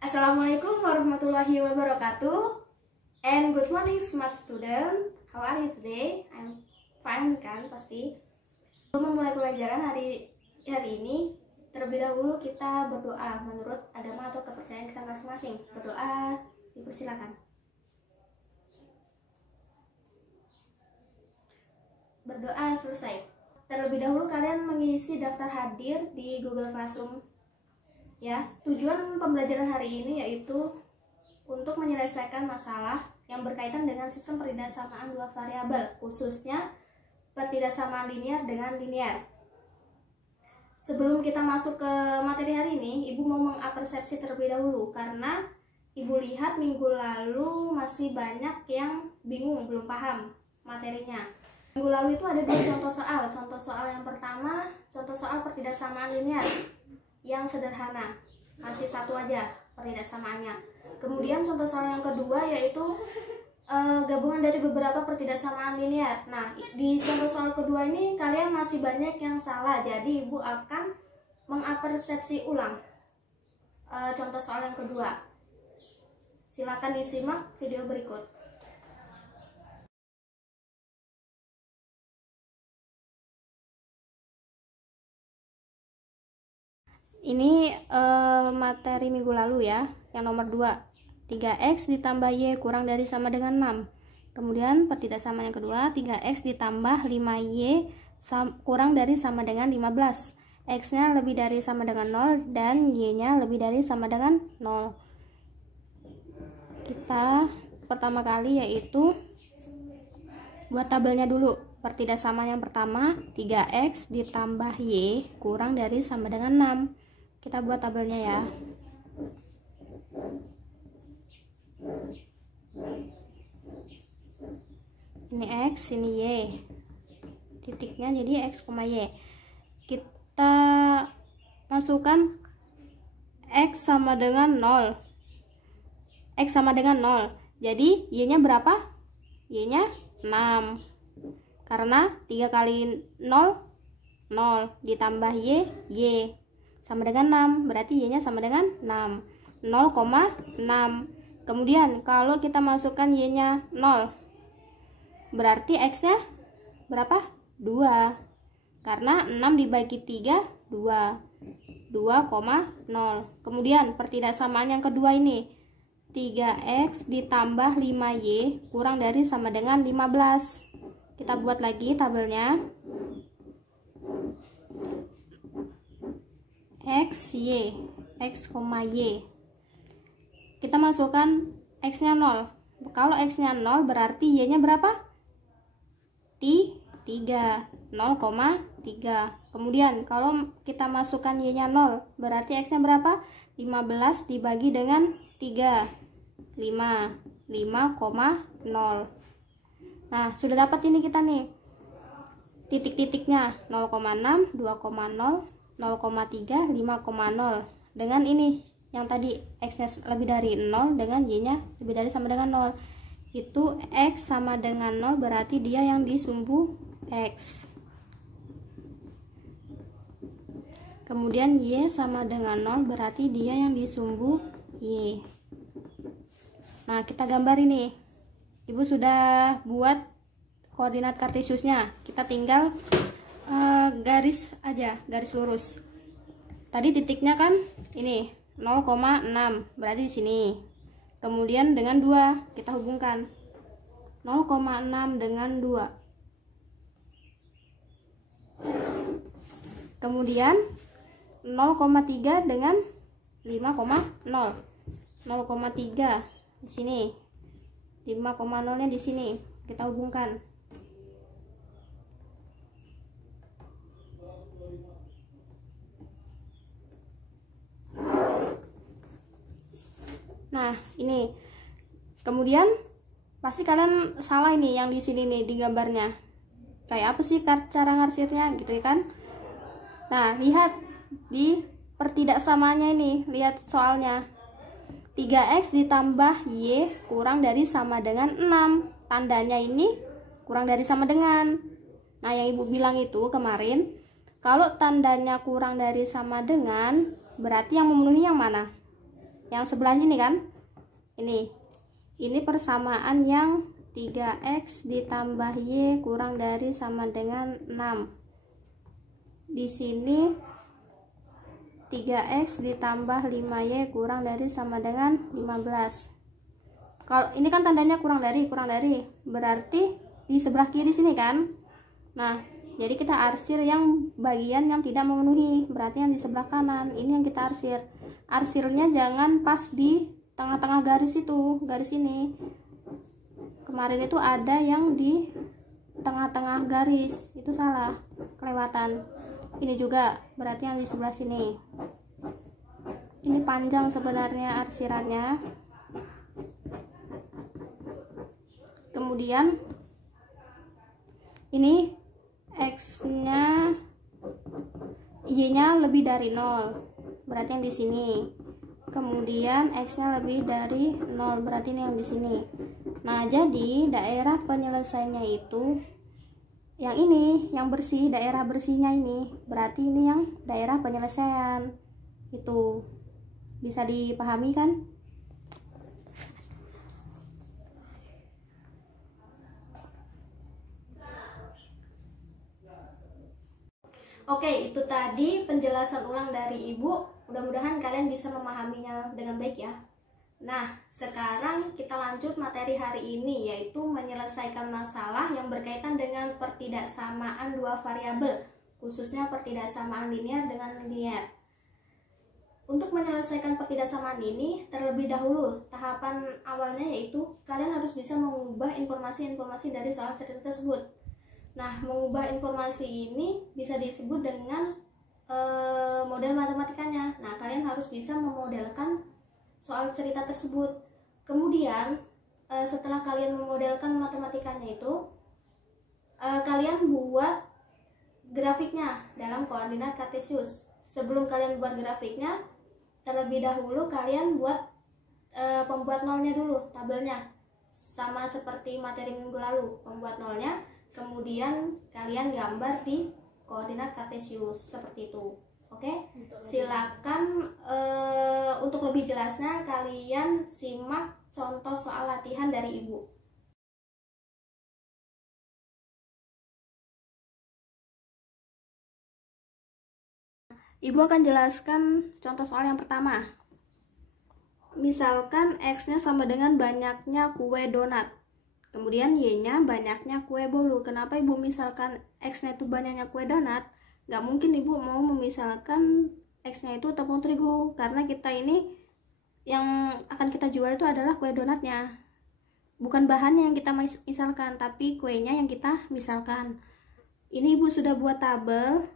Assalamualaikum warahmatullahi wabarakatuh. And good morning smart student. How are you today? I'm fine kan pasti. Sebelum memulai pelajaran hari ini, terlebih dahulu kita berdoa menurut agama atau kepercayaan kita masing-masing. Berdoa dipersilakan. Berdoa selesai. Terlebih dahulu kalian mengisi daftar hadir di Google Classroom. Ya, tujuan pembelajaran hari ini yaitu untuk menyelesaikan masalah yang berkaitan dengan sistem pertidaksamaan dua variabel, khususnya pertidaksamaan linear dengan linear. Sebelum kita masuk ke materi hari ini, Ibu mau mengapresiasi terlebih dahulu karena Ibu lihat minggu lalu masih banyak yang bingung, belum paham materinya. Minggu lalu itu ada dua contoh soal. Contoh soal yang pertama, contoh soal pertidaksamaan linear yang sederhana, masih satu aja pertidaksamaannya. Kemudian contoh soal yang kedua yaitu gabungan dari beberapa pertidaksamaan linear. Nah, di contoh soal kedua ini kalian masih banyak yang salah, jadi Ibu akan mengapresiasi ulang contoh soal yang kedua. Silakan disimak video berikut. Ini materi minggu lalu ya, yang nomor 2. 3x ditambah y kurang dari sama dengan 6. Kemudian pertidaksamaan yang kedua, 3x ditambah 5y kurang dari sama dengan 15. X-nya lebih dari sama dengan 0 dan y-nya lebih dari sama dengan 0. Kita pertama kali yaitu buat tabelnya dulu. Pertidaksamaan yang pertama, 3x ditambah y kurang dari sama dengan 6. Kita buat tabelnya ya. Ini x, ini y. Titiknya jadi x, y. Kita masukkan x sama dengan 0. X sama dengan 0. Jadi y-nya berapa? Y-nya 6. Karena 3 kali 0, 0. Ditambah y, y. Sama dengan 6, berarti y-nya sama dengan 6. 0,6. Kemudian kalau kita masukkan y-nya 0, berarti x-nya berapa? 2. Karena 6 dibagi 3, 2. 2,0. Kemudian pertidaksamaan yang kedua ini, 3x ditambah 5y kurang dari sama dengan 15. Kita buat lagi tabelnya. X, y, x, y. Kita masukkan x-nya 0. Kalau x-nya 0 berarti y-nya berapa? 3. 0,3. Kemudian kalau kita masukkan y-nya 0 berarti x-nya berapa? 15 dibagi dengan 3. 5. 5,0. Nah, sudah dapat ini kita nih. Titik-titiknya 0,6, 2,0, 0,3, 5,0. Dengan ini yang tadi x-nya lebih dari 0 dengan y-nya lebih dari sama dengan 0. Itu x sama dengan 0 berarti dia yang di sumbu x. Kemudian y sama dengan 0 berarti dia yang di sumbu y. Nah, kita gambar ini. Ibu sudah buat koordinat kartesiusnya. Kita tinggal garis aja, garis lurus. Tadi titiknya kan ini 0,6, berarti di sini. Kemudian dengan 2 kita hubungkan 0,6 dengan 2. Kemudian 0,3 dengan 5,0. 0,3 di sini. 5,0-nya di sini. Kita hubungkan. Nah, ini. Kemudian pasti kalian salah ini yang di sini nih di gambarnya. Kayak apa sih cara ngarsirnya gitu kan? Nah, lihat di pertidaksamaannya ini, lihat soalnya. 3x ditambah y kurang dari sama dengan 6. Tandanya ini kurang dari sama dengan. Nah, yang Ibu bilang itu kemarin, kalau tandanya kurang dari sama dengan, berarti yang memenuhi yang mana? yang sebelah sini kan, ini persamaan yang 3x ditambah y kurang dari sama dengan 6. Di sini 3x ditambah 5y kurang dari sama dengan 15. Kalau ini kan tandanya kurang dari, berarti di sebelah kiri sini kan. Nah, jadi kita arsir yang bagian yang tidak memenuhi, berarti yang di sebelah kanan. Ini yang kita arsir. Arsirnya jangan pas di tengah-tengah garis itu, garis ini. Kemarin itu ada yang di tengah-tengah garis, itu salah, kelewatan. Ini juga berarti yang di sebelah sini. Ini panjang sebenarnya arsirannya. Kemudian ini x-nya, y-nya lebih dari 0, berarti yang di sini. Kemudian x-nya lebih dari 0, berarti ini yang di sini. Nah, jadi daerah penyelesaiannya itu yang ini, yang bersih, daerah bersihnya ini, berarti ini yang daerah penyelesaian. Itu bisa dipahami kan? Oke, itu tadi penjelasan ulang dari Ibu. Mudah-mudahan kalian bisa memahaminya dengan baik ya. Nah, sekarang kita lanjut materi hari ini, yaitu menyelesaikan masalah yang berkaitan dengan pertidaksamaan dua variabel, khususnya pertidaksamaan linear dengan linear. Untuk menyelesaikan pertidaksamaan ini, terlebih dahulu, tahapan awalnya yaitu kalian harus bisa mengubah informasi-informasi dari soal cerita tersebut. Nah, mengubah informasi ini bisa disebut dengan model matematikanya. Nah, kalian harus bisa memodelkan soal cerita tersebut. Kemudian setelah kalian memodelkan matematikanya itu, kalian buat grafiknya dalam koordinat kartesius. Sebelum kalian buat grafiknya, terlebih dahulu kalian buat pembuat nolnya dulu, tabelnya, sama seperti materi minggu lalu. Pembuat nolnya, kemudian kalian gambar di koordinat kartesius seperti itu. Oke, silakan untuk lebih jelasnya kalian simak contoh soal latihan dari Ibu. Ibu akan jelaskan contoh soal yang pertama. Misalkan x-nya sama dengan banyaknya kue donat, kemudian y-nya banyaknya kue bolu. Kenapa Ibu misalkan x-nya itu banyaknya kue donat? Gak mungkin Ibu mau memisalkan x-nya itu tepung terigu, karena kita ini yang akan kita jual itu adalah kue donatnya, bukan bahannya yang kita misalkan, tapi kuenya yang kita misalkan. Ini Ibu sudah buat tabel,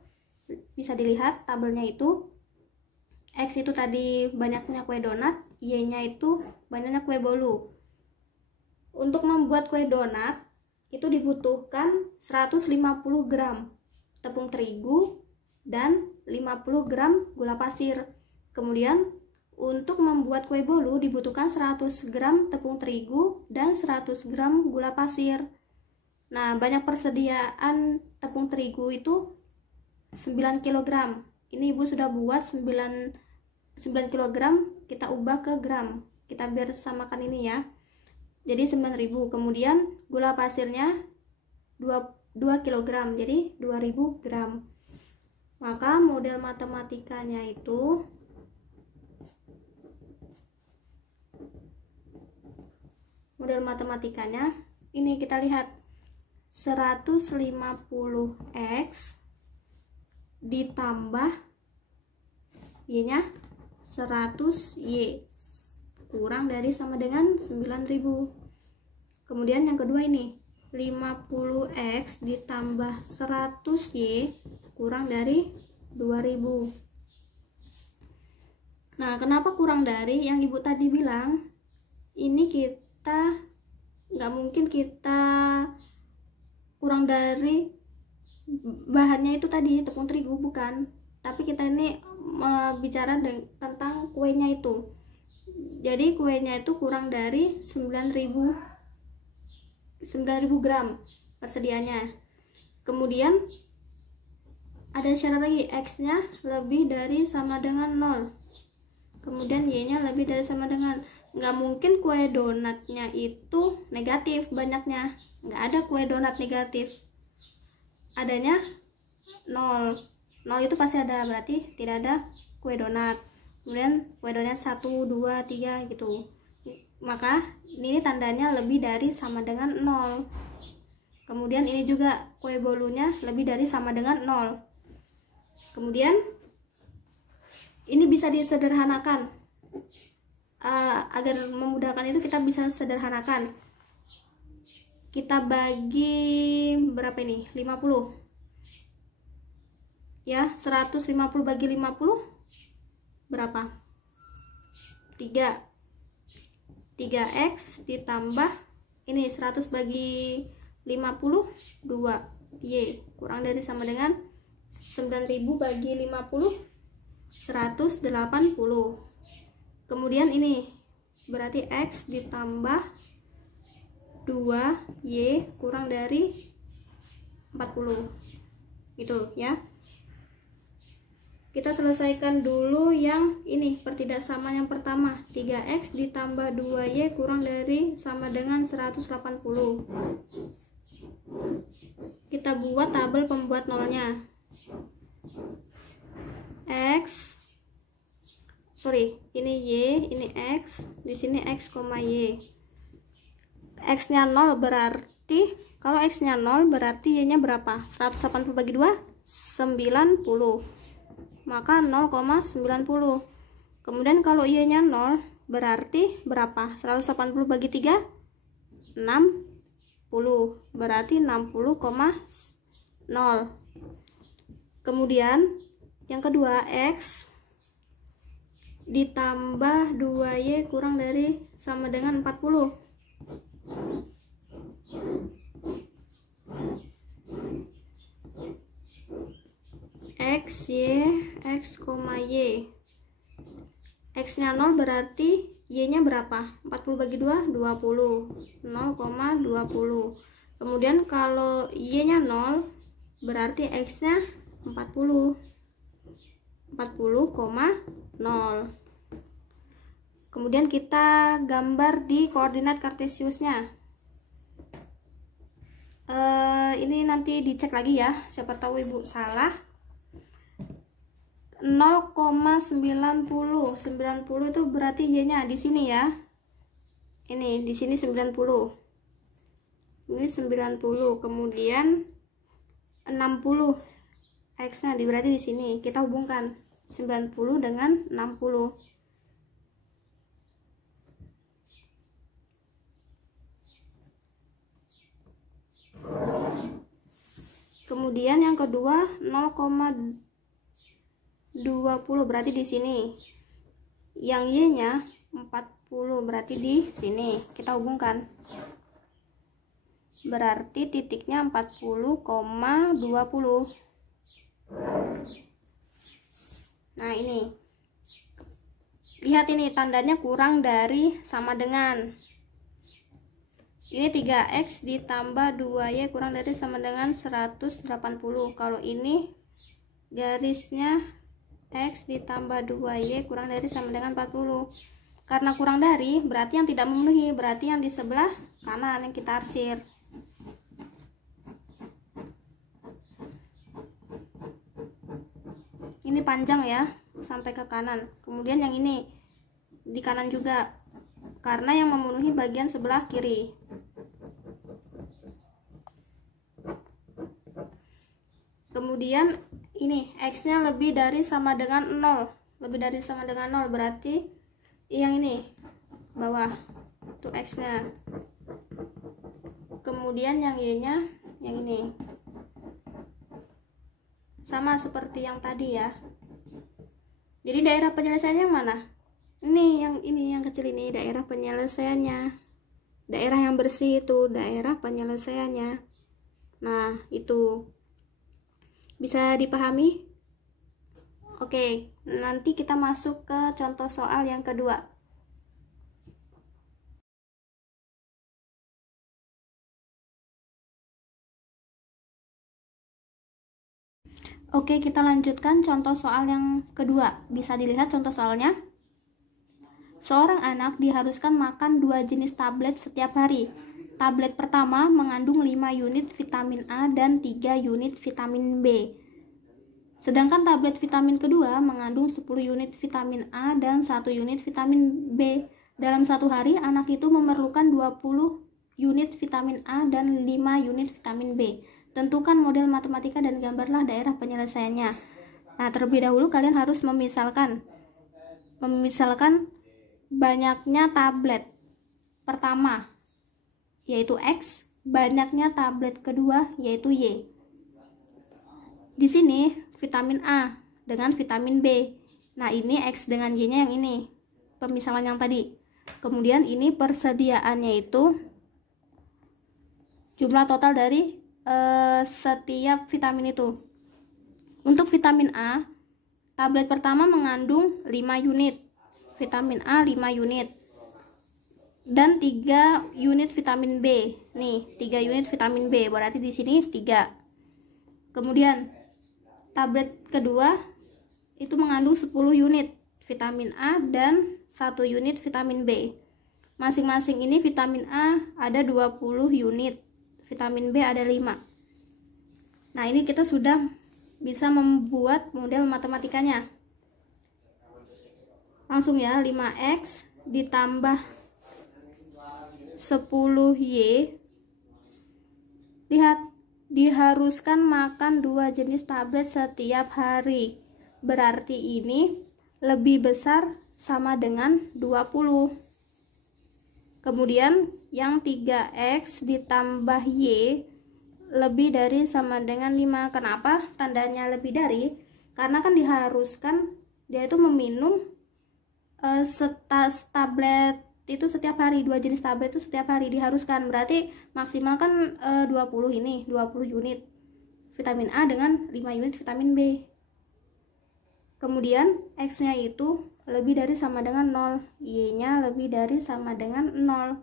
bisa dilihat tabelnya itu x itu tadi banyaknya kue donat, y-nya itu banyaknya kue bolu. Untuk membuat kue donat itu dibutuhkan 150 gram tepung terigu dan 50 gram gula pasir. Kemudian untuk membuat kue bolu dibutuhkan 100 gram tepung terigu dan 100 gram gula pasir. Nah, banyak persediaan tepung terigu itu 9 kg. Ini Ibu sudah buat 9 kg, kita ubah ke gram. Kita biar samakan ini ya. Jadi 9.000. Kemudian gula pasirnya 2 kg, jadi 2000 gram. Maka model matematikanya itu ini kita lihat 150x ditambah y-nya 100y kurang dari sama dengan 9.000. Kemudian yang kedua ini 50x ditambah 100y kurang dari 2000. Nah, kenapa kurang dari? Yang Ibu tadi bilang, ini kita nggak mungkin kita kurang dari bahannya itu tadi tepung terigu, bukan, tapi kita ini bicara tentang kuenya itu. Jadi kuenya itu kurang dari 9.000 gram persediaannya. Kemudian ada syarat lagi, x nya lebih dari sama dengan 0. kemudian y-nya lebih dari sama dengan. Nggak mungkin kue donatnya itu negatif banyaknya, nggak ada kue donat negatif, adanya 0. 0 itu pasti ada, berarti tidak ada kue donat. Kemudian kue donat 1, 2, 3 gitu, maka ini tandanya lebih dari sama dengan 0. Kemudian ini juga kue bolunya lebih dari sama dengan 0. Kemudian ini bisa disederhanakan. Agar memudahkan itu kita bisa sederhanakan. Kita bagi berapa ini? 50. Ya, 150 bagi 50 berapa? 3. 3x ditambah ini 100 bagi 50 2 y kurang dari sama dengan 9000 bagi 50 180. Kemudian ini berarti x ditambah 2y kurang dari 40 gitu ya. Kita selesaikan dulu yang ini pertidaksamaan yang pertama, 3x ditambah 2y kurang dari sama dengan 180. Kita buat tabel pembuat nolnya. Ini y, ini x, di sini x, y. X-nya 0 berarti, kalau x-nya 0 berarti y-nya berapa? 180 bagi 2, 90. Maka 0,90. Kemudian kalau y-nya 0 berarti berapa? 180 bagi 3, 60. Berarti 60,0. Kemudian yang kedua, x ditambah 2y kurang dari sama dengan 40. X, y, x, y. X-nya 0 berarti y-nya berapa? 40 bagi 2, 20. 0,20. Kemudian kalau y-nya 0 berarti x-nya 40. 40,0. Kemudian kita gambar di koordinat kartesiusnya. Ini nanti dicek lagi ya, siapa tahu ibu salah. 0,90. 90 itu berarti y-nya di sini ya. Ini di sini 90. Ini 90. Kemudian 60. X-nya berarti di sini. Kita hubungkan 90 dengan 60. Kemudian yang kedua 0,20 berarti di sini. Yang y-nya 40 berarti di sini. Kita hubungkan. Berarti titiknya 40,20. Nah, ini. Lihat ini tandanya kurang dari sama dengan. Ini 3x ditambah 2y kurang dari sama dengan 180. Kalau ini garisnya x ditambah 2y kurang dari sama dengan 40. Karena kurang dari berarti yang tidak memenuhi, berarti yang di sebelah kanan yang kita arsir. Ini panjang ya sampai ke kanan. Kemudian yang ini di kanan juga, karena yang memenuhi bagian sebelah kiri. Kemudian ini x-nya lebih dari sama dengan 0. Lebih dari sama dengan 0 berarti yang ini bawah itu x-nya. Kemudian yang y-nya yang ini. Sama seperti yang tadi ya. Jadi daerah penyelesaiannya yang mana? Ini yang kecil ini daerah penyelesaiannya. Daerah yang bersih itu daerah penyelesaiannya. Nah, itu bisa dipahami? Oke, nanti kita masuk ke contoh soal yang kedua. Oke, kita lanjutkan contoh soal yang kedua. Bisa dilihat contoh soalnya. seorang anak diharuskan makan 2 jenis tablet setiap hari. Tablet pertama mengandung 5 unit vitamin A dan 3 unit vitamin B. Sedangkan tablet vitamin kedua mengandung 10 unit vitamin A dan 1 unit vitamin B. Dalam satu hari, anak itu memerlukan 20 unit vitamin A dan 5 unit vitamin B. Tentukan model matematika dan gambarlah daerah penyelesaiannya. Nah, terlebih dahulu kalian harus memisalkan banyaknya tablet pertama yaitu X, banyaknya tablet kedua yaitu Y. Di sini vitamin A dengan vitamin B. Nah, ini X dengan Y-nya yang ini, pemisalan yang tadi. Kemudian ini persediaannya itu jumlah total dari setiap vitamin itu. Untuk vitamin A, tablet pertama mengandung 5 unit. Vitamin A 5 unit. Dan 3 unit vitamin B. Nih, 3 unit vitamin B, berarti di sini 3. Kemudian tablet kedua itu mengandung 10 unit vitamin A dan 1 unit vitamin B. Masing-masing ini vitamin A ada 20 unit, vitamin B ada 5. Nah, ini kita sudah bisa membuat model matematikanya. Langsung ya, 5X ditambah 10Y. Lihat, diharuskan makan 2 jenis tablet setiap hari. Berarti ini lebih besar sama dengan 20. Kemudian yang 3X ditambah Y lebih dari sama dengan 5. Kenapa tandanya lebih dari? Karena kan diharuskan dia itu meminum tablet itu setiap hari, 2 jenis tablet itu setiap hari diharuskan. Berarti maksimal kan 20 ini, 20 unit vitamin A dengan 5 unit vitamin B. Kemudian X-nya itu lebih dari sama dengan 0, Y-nya lebih dari sama dengan 0.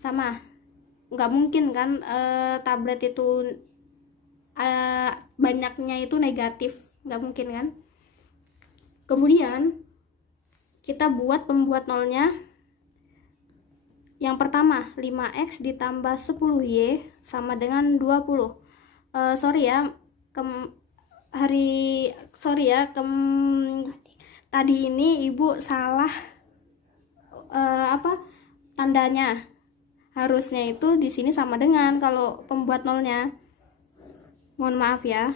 Sama. Nggak mungkin kan tablet itu banyaknya itu negatif, nggak mungkin kan. Kemudian kita buat pembuat nolnya. Yang pertama, 5X ditambah 10Y sama dengan 20. Tadi ini ibu salah tandanya. Harusnya itu di sini sama dengan kalau pembuat nolnya. Mohon maaf ya.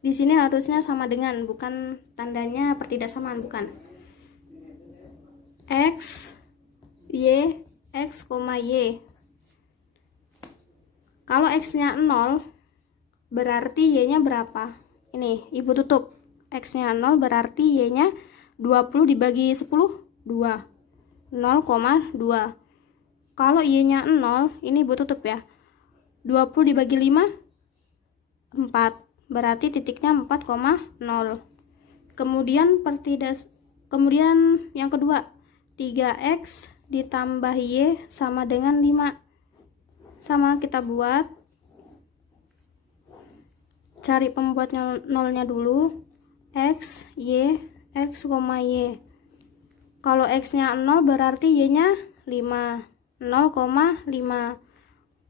Di sini harusnya sama dengan, bukan tandanya pertidaksamaan, bukan. X, Y, X, Y. Kalau X-nya 0, berarti Y-nya berapa? Ini, ibu tutup. X-nya 0 berarti Y-nya 20 dibagi 10, 2. 0,2. Kalau Y-nya 0, ini ibu tutup ya. 20 dibagi 5, 4. Berarti titiknya 4,0. Kemudian yang kedua, 3X ditambah Y sama dengan 5. Sama, kita buat. Cari pembuatnya nolnya dulu. X, Y, X, Y. Kalau X-nya 0 berarti Y-nya 5. 0,5.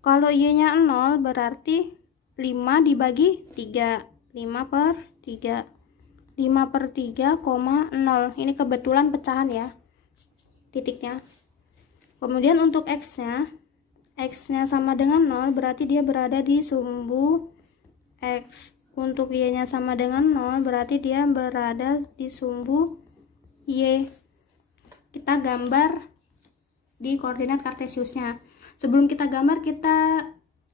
Kalau Y-nya 0 berarti 5 dibagi 3. 5/3. 5/3,0. Ini kebetulan pecahan ya titiknya. Kemudian untuk X-nya sama dengan 0 berarti dia berada di sumbu X. Untuk Y-nya sama dengan 0 berarti dia berada di sumbu Y. Kita gambar di koordinat kartesiusnya. Sebelum kita gambar, kita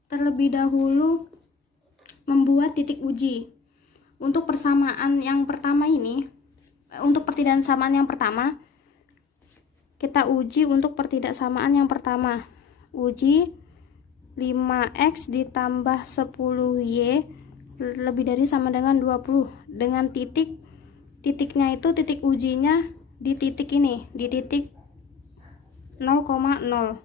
terlebih dahulu membuat titik uji. Untuk persamaan yang pertama ini, untuk pertidaksamaan yang pertama, kita uji untuk pertidaksamaan yang pertama. Uji 5X ditambah 10Y lebih dari sama dengan 20 dengan titiknya itu titik ujinya di titik ini, di titik 0,0.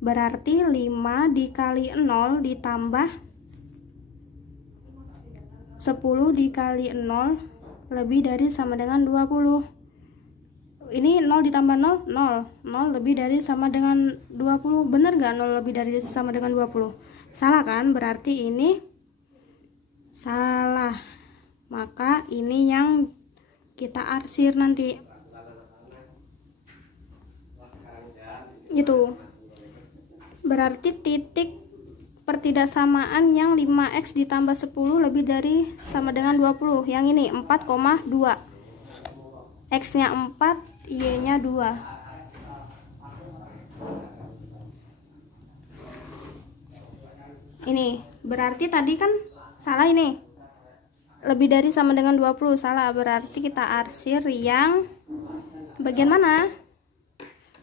Berarti 5 dikali 0 ditambah 10 dikali 0 lebih dari sama dengan 20. Ini 0 ditambah 0, 0. 0 lebih dari sama dengan 20. Bener gak 0 lebih dari sama dengan 20? Salah kan? Berarti ini salah. Maka ini yang kita arsir nanti. Itu. Berarti titik pertidaksamaan yang 5x ditambah 10 lebih dari sama dengan 20. Yang ini 4,2. X-nya 4, Y-nya 2. Ini berarti tadi kan salah ini. Lebih dari sama dengan 20 salah. Berarti kita arsir yang bagian mana?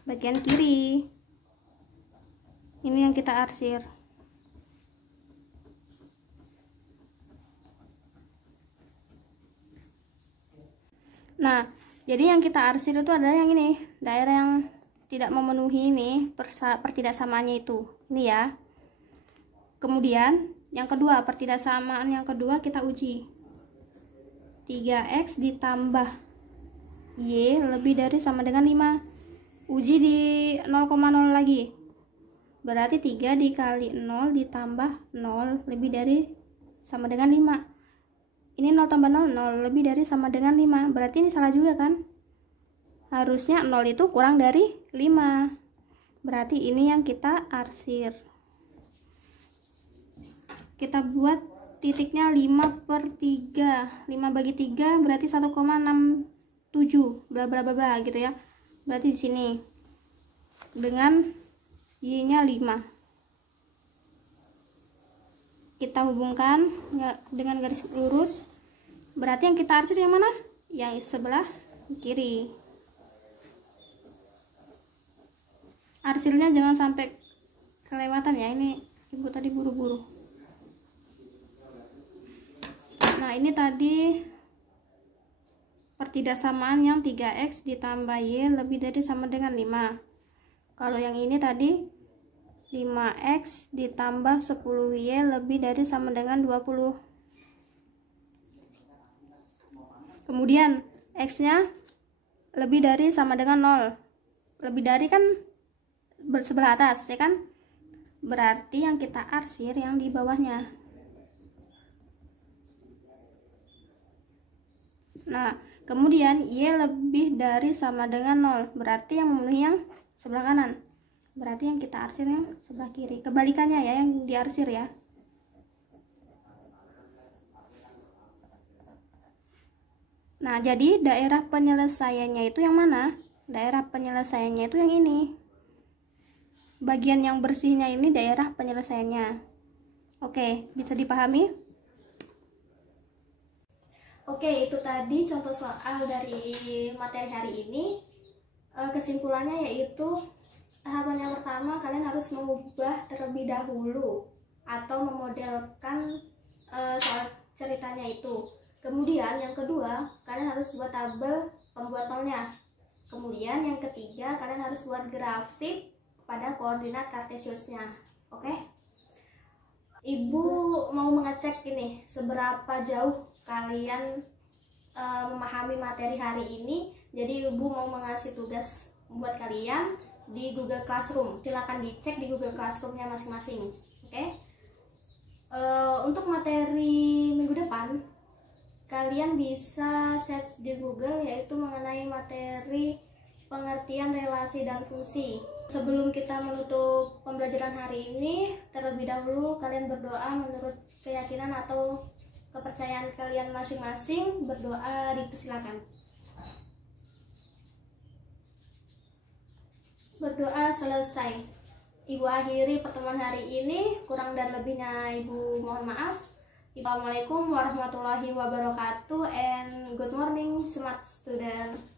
Bagian kiri. Ini yang kita arsir. Nah, jadi yang kita arsir itu adalah yang ini, daerah yang tidak memenuhi ini pertidaksamaannya itu. Ini ya. Kemudian yang kedua, pertidaksamaan yang kedua kita uji. 3x ditambah y lebih dari sama dengan 5. Uji di 0,0 lagi. Berarti 3 dikali 0 ditambah 0 lebih dari sama dengan 5. Ini 0 tambah 0, 0 lebih dari sama dengan 5. Berarti ini salah juga kan? Harusnya 0 itu kurang dari 5. Berarti ini yang kita arsir. Kita buat titiknya 5/3. 5 bagi 3 berarti 1,67. Bla bla bla bla gitu ya. Berarti di sini. Dengan Y-nya 5. Kita hubungkan dengan garis lurus. Berarti yang kita arsir yang mana? Yang sebelah kiri. Arsirnya jangan sampai kelewatan ya. Ini ibu tadi buru-buru. Nah, ini tadi pertidaksamaan yang 3x ditambah y lebih dari sama dengan 5. Kalau yang ini tadi 5x ditambah 10y lebih dari sama dengan 20. Kemudian x-nya lebih dari sama dengan 0. Lebih dari kan sebelah atas, ya kan? Berarti yang kita arsir yang di bawahnya. Nah, kemudian y lebih dari sama dengan 0. Berarti yang memenuhi yang sebelah kanan. Berarti yang kita arsir yang sebelah kiri. Kebalikannya ya, yang diarsir ya. Nah, jadi daerah penyelesaiannya itu yang mana? Daerah penyelesaiannya itu yang ini. Bagian yang bersihnya ini daerah penyelesaiannya. Oke, bisa dipahami? Oke, itu tadi contoh soal dari materi hari ini. Kesimpulannya yaitu tahapan yang pertama, kalian harus mengubah terlebih dahulu atau memodelkan soal ceritanya itu. Kemudian yang kedua, kalian harus buat tabel pembuat nolnya. Kemudian yang ketiga, kalian harus buat grafik pada koordinat kartesiusnya. Oke? Ibu mau mengecek ini seberapa jauh kalian memahami materi hari ini. Jadi ibu mau mengasih tugas buat kalian di Google Classroom. Silahkan dicek di Google Classroom-nya masing-masing. Oke? Untuk materi minggu depan, kalian bisa search di Google yaitu mengenai materi pengertian relasi dan fungsi. Sebelum kita menutup pembelajaran hari ini, terlebih dahulu kalian berdoa menurut keyakinan atau kepercayaan kalian masing-masing. Berdoa dipersilakan. Berdoa selesai. Ibu akhiri pertemuan hari ini. Kurang dan lebihnya ibu mohon maaf. Assalamualaikum warahmatullahi wabarakatuh and good morning smart student.